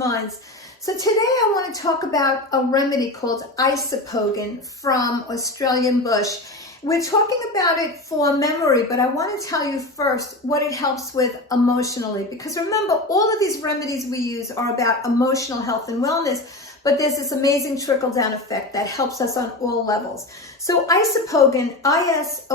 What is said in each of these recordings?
minds. So today I want to talk about a remedy called isopogen from Australian bush. We're talking about it for memory, but I want to tell you first what it helps with emotionally. Because remember, all of these remedies we use are about emotional health and wellness, but there's this amazing trickle-down effect that helps us on all levels. So isopogen, I-S-O-P-O-G-O-N,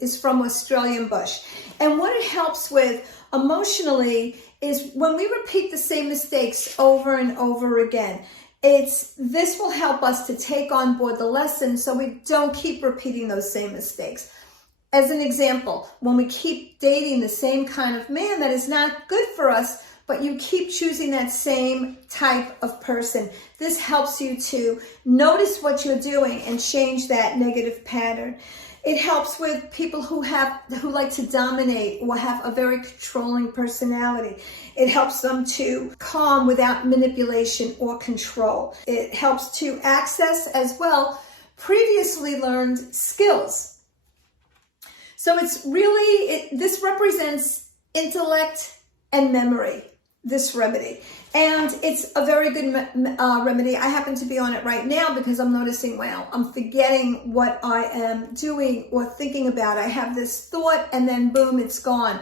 is from Australian bush. And what it helps with emotionally is when we repeat the same mistakes over and over again, this will help us to take on board the lesson so we don't keep repeating those same mistakes. As an example, when we keep dating the same kind of man that is not good for us, but you keep choosing that same type of person, this helps you to notice what you're doing and change that negative pattern. It helps with people who like to dominate or have a very controlling personality. It helps them to calm without manipulation or control. It helps to access as well previously learned skills. So it's really, this represents intellect and memory, this remedy. And it's a very good remedy. I happen to be on it right now because I'm noticing, wow, I'm forgetting what I am doing or thinking about. I have this thought and then boom, it's gone.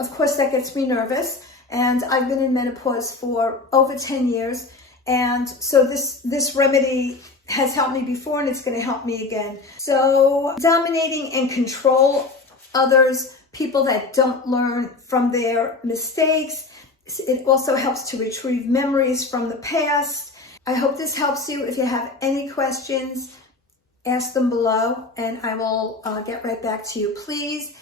Of course, that gets me nervous. And I've been in menopause for over 10 years. And so this remedy has helped me before and it's going to help me again. So dominating and control others, people that don't learn from their mistakes. It also helps to retrieve memories from the past. I hope this helps you. If you have any questions, ask them below and I will get right back to you. Please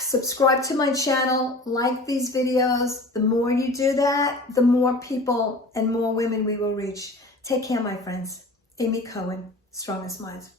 subscribe to my channel, like these videos. The more you do that, the more people and more women we will reach. Take care, my friends. Amy Cohen, Strongest Minds.